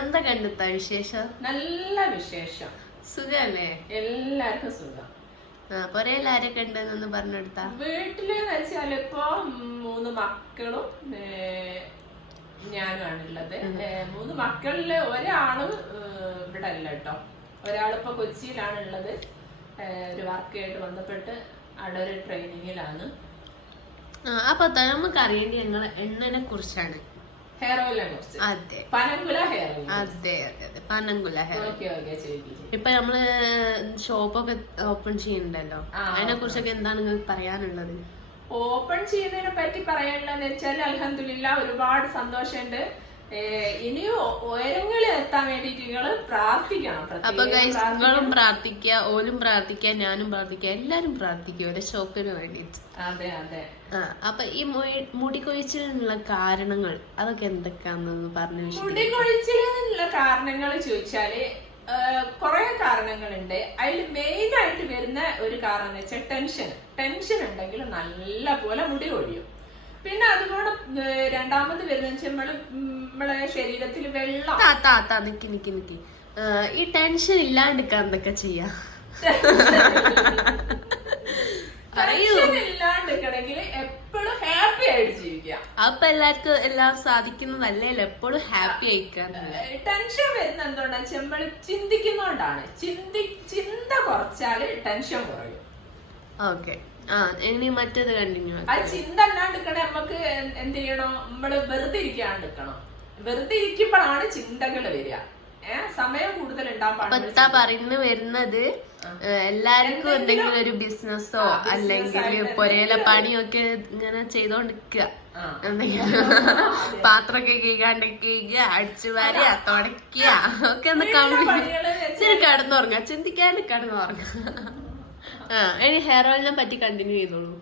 എന്താ കണ്ടെത്താ വിശേഷം? നല്ല വിശേഷം. സുഖല്ലേ? എല്ലാവർക്കും സുഖം. പൊരയിലാരൊക്കെ ഉണ്ടെന്നൊന്ന് പറഞ്ഞെടുത്താ. വീട്ടില് വെച്ചാൽ ഇപ്പൊ 3 മക്കളും ഞാനുമാണുള്ളത്. 3 മക്കളില് ഒരാള് ഇവിടെ അല്ല കേട്ടോ. ഒരാളിപ്പോ കൊച്ചിയിലാണ് ഉള്ളത്. ഒരു വർക്കായിട്ട് ബന്ധപ്പെട്ട് അവിടെ ഒരു ട്രെയിനിങ്ങിലാണ്. അപ്പൊ നമുക്ക് അറിയേണ്ടി ഞങ്ങൾ എണ്ണനെ കുറിച്ചാണ്. ഹെയർ ഓയിലിനെ കുറിച്ച്. അതെ, പനങ്കുല ഹെയർ ഓയിൽ. അതെ അതെ, പനങ്കുല ഹെയർ ഓയിൽ. ഇപ്പൊ നമ്മള് ഷോപ്പൊക്കെ ഓപ്പൺ ചെയ്യുന്നുണ്ടല്ലോ, അതിനെ കുറിച്ചൊക്കെ എന്താണ് നിങ്ങൾക്ക് പറയാനുള്ളത്? ഓപ്പൺ ചെയ്യുന്നതിനെ പറ്റി പറയാനുള്ളതെന്ന് വെച്ചാൽ അൽഹംദുലില്ലാഹ് ഒരുപാട് സന്തോഷമുണ്ട്. ഇനിയും ഉയരങ്ങളിൽ എത്താൻ വേണ്ടിട്ട് നിങ്ങള് പ്രാർത്ഥിക്കണം. അപ്പൊ നിങ്ങളും പ്രാർത്ഥിക്കുക, ഓലും പ്രാർത്ഥിക്കുക, ഞാനും പ്രാർത്ഥിക്കുക, എല്ലാരും പ്രാർത്ഥിക്കുക ഒരു ഷോപ്പിന് വേണ്ടിട്ട്. അതെ അതെ. അപ്പൊ ഈ മുടി കൊഴിച്ചിലുള്ള കാരണങ്ങൾ അതൊക്കെ എന്തൊക്കെയാണെന്ന് പറഞ്ഞു. മുടി കൊഴിച്ചിലുള്ള കാരണങ്ങൾ ചോദിച്ചാല് കുറെ കാരണങ്ങളുണ്ട്. അതിൽ മെയിൻ ആയിട്ട് വരുന്ന ഒരു കാരണം എന്ന് വെച്ചാൽ ടെൻഷൻ ഉണ്ടെങ്കിൽ നല്ല പോലെ മുടി കൊഴിയും. പിന്നെ അതുകൊണ്ട് രണ്ടാമത് വരുന്ന നമ്മളെ ശരീരത്തിൽ വെള്ളം. നിക്കി ഈ ടെൻഷൻ ഇല്ലാണ്ടിരിക്കാൻ എന്തൊക്കെ ചെയ്യാ? ഇല്ലാണ്ടിരിക്കണമെങ്കിൽ എപ്പോഴും ഹാപ്പി ആയിട്ട് ജീവിക്കാം. അപ്പൊ എല്ലാവർക്കും എല്ലാം സാധിക്കുന്നതല്ലേ? എപ്പോഴും ഹാപ്പി ആയിക്കാൻ. ടെൻഷൻ വരുന്ന എന്തുകൊണ്ടാ? നമ്മൾ ചിന്തിക്കുന്നോണ്ടാണ്. ചിന്ത കുറച്ചാല് ടെൻഷൻ കുറയും. ഓക്കെ, ഇനി മറ്റേത് കണ്ടിന്യൂ. ആ ചിന്ത അല്ലാണ്ടിരിക്കണേ നമുക്ക് എന്ത് ചെയ്യണം? നമ്മള് വെറുതെ ഇരിക്കാണ്ടിരിക്കണം. വെറുതെ ഇരിക്കുമ്പോഴാണ് ചിന്തകൾ വരിക. സമയം കൂടുതൽ പറയുന്ന വരുന്നത് എല്ലാവർക്കും എന്തെങ്കിലും ഒരു ബിസിനസ്സോ അല്ലെങ്കിൽ പൊരയിലെ പണിയൊക്കെ ഇങ്ങനെ ചെയ്തോണ്ടിരിക്കുക, എന്തെങ്കിലും പാത്രമൊക്കെ കഴുകാണ്ടിരിക്കുക, അടിച്ചു വാരുക, തുടയ്ക്കുക ഒക്കെ ഒന്ന് കംപ്ലീറ്റ് കിടന്നുറങ്ങുക, ചിന്തിക്കാണ്ട് കിടന്നുറങ്ങുക. ഇനി ഹെയർ ഓയിലിനെ പറ്റി കണ്ടിന്യൂ ചെയ്തോളൂ.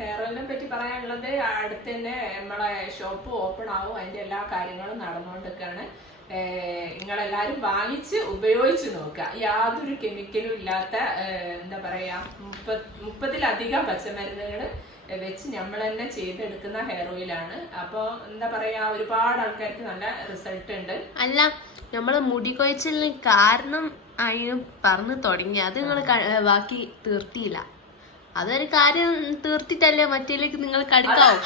ഹെയർ ഓയിലിനെ പറ്റി പറയാനുള്ളത്, അടുത്ത് തന്നെ നമ്മളെ ഷോപ്പ് ഓപ്പൺ ആവും. അതിന്റെ എല്ലാ കാര്യങ്ങളും നടന്നുകൊണ്ടിരിക്കുകയാണ്. നിങ്ങളെല്ലാരും വാങ്ങിച്ച് ഉപയോഗിച്ച് നോക്കുക. യാതൊരു കെമിക്കലും ഇല്ലാത്ത എന്താ പറയാ 30-ലധികം പച്ചമരുന്നുകൾ വെച്ച് നമ്മൾ തന്നെ ചെയ്തെടുക്കുന്ന ഹെയർ ഓയിലാണ്. അപ്പൊ എന്താ പറയാ, ഒരുപാട് ആൾക്കാർക്ക് നല്ല റിസൾട്ട് ഉണ്ട്. അല്ല, നമ്മള് മുടി കൊഴിച്ചിലിന് കാരണം അതിന് പറഞ്ഞു തുടങ്ങി, അത് നിങ്ങൾ ബാക്കി തീർത്തിയില്ല. അതൊരു കാര്യം തീർത്തിട്ടല്ലേ മറ്റേലേക്ക് നിങ്ങൾ കടുക്കാവും.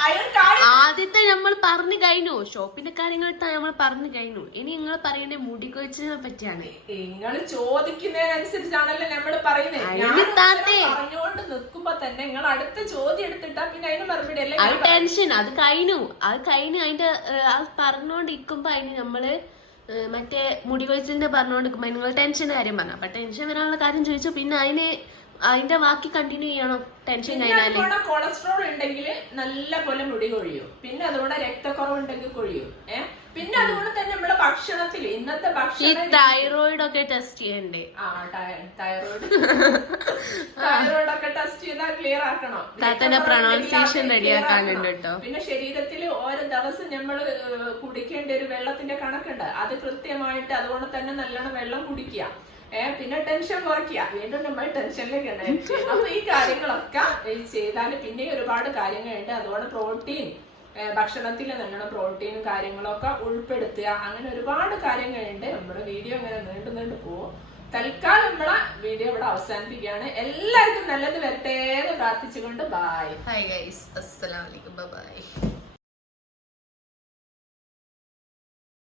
ആദ്യത്തെ നമ്മൾ പറഞ്ഞു കഴിഞ്ഞു, ഷോപ്പിന്റെ കാര്യങ്ങളൊക്കെ നമ്മൾ പറഞ്ഞു കഴിഞ്ഞു. ഇനി നിങ്ങൾ പറയേണ്ട മുടി കൊഴിച്ചിലിനെ പറ്റിയാണ്. നിങ്ങൾ ചോദിക്കുന്നതിനനുസരിച്ചാണല്ലോ നമ്മൾ പറയുന്നത്. പറഞ്ഞുകൊണ്ട് നിൽക്കുമ്പോ തന്നെ നിങ്ങൾ അടുത്ത ചോദ്യം എടുത്തിട്ടാ പിന്നെ അതിന് മറുപടി അല്ലേ? അത് ടെൻഷൻ, അത് കഴിഞ്ഞു അതിന്റെ അത് പറഞ്ഞുകൊണ്ടിരിക്കുമ്പോ അതിന് നമ്മള് മറ്റേ മുടി കൊഴിച്ചിലിന്റെ പറഞ്ഞുകൊണ്ടിരിക്കുമ്പോ നിങ്ങൾ ടെൻഷന്റെ കാര്യം പറഞ്ഞു. അപ്പൊ ടെൻഷൻ വരാനുള്ള കാര്യം ചോദിച്ചു, പിന്നെ അതിന്റെ ബാക്കി കണ്ടിന്യൂ ചെയ്യണം. ടെൻഷൻ കഴിഞ്ഞാൽ കൊളസ്ട്രോൾ ഉണ്ടെങ്കിൽ നല്ല പോലെ മുടി കൊഴിയും. പിന്നെ അതുകൊണ്ട് രക്തക്കുറവ് ഉണ്ടെങ്കിൽ കൊഴിയും. പിന്നെ അതുകൊണ്ട് തന്നെ നമ്മുടെ ഭക്ഷണത്തിൽ ഇന്നത്തെ ഭക്ഷണം തൈറോയിഡ് ഒക്കെ ടെസ്റ്റ് ചെയ്യണ്ടേ? തൈറോയിഡ് ഒക്കെ ടെസ്റ്റ് ചെയ്താൽ ക്ലിയർ ആക്കണം. പ്രൊണൗൺസിയേഷൻ റെഡിയാക്കാനുണ്ട് കേട്ടോ. പിന്നെ ശരീരത്തിൽ ഓരോ ദിവസം നമ്മൾ കുടിക്കേണ്ട ഒരു വെള്ളത്തിന്റെ കണക്കുണ്ട്. അത് കൃത്യമായിട്ട് അതുകൊണ്ട് തന്നെ നല്ലോണം വെള്ളം കുടിക്കുക. പിന്നെ ടെൻഷൻ കുറയ്ക്കുക. വീണ്ടും നമ്മൾ ടെൻഷനിലേക്ക് ഉണ്ടായിട്ട് അപ്പൊ ഈ കാര്യങ്ങളൊക്കെ ചെയ്താൽ പിന്നെ ഒരുപാട് കാര്യങ്ങളുണ്ട്. അതുകൊണ്ട് പ്രോട്ടീൻ ഭക്ഷണത്തിൽ നല്ലോണം പ്രോട്ടീനും കാര്യങ്ങളൊക്കെ ഉൾപ്പെടുത്തുക. അങ്ങനെ ഒരുപാട് കാര്യങ്ങളുണ്ട്. നമ്മുടെ വീഡിയോ അങ്ങനെ നീണ്ടു പോകും. തൽക്കാലം നമ്മളെ വീഡിയോ ഇവിടെ അവസാനിപ്പിക്കുകയാണ്. എല്ലാവർക്കും നല്ലത് വരട്ടെ എന്ന് പ്രാർത്ഥിച്ചുകൊണ്ട് ബൈ. ഹൈ ഗൈസ്, അസ്സലാമു അലൈക്കും, ബൈ.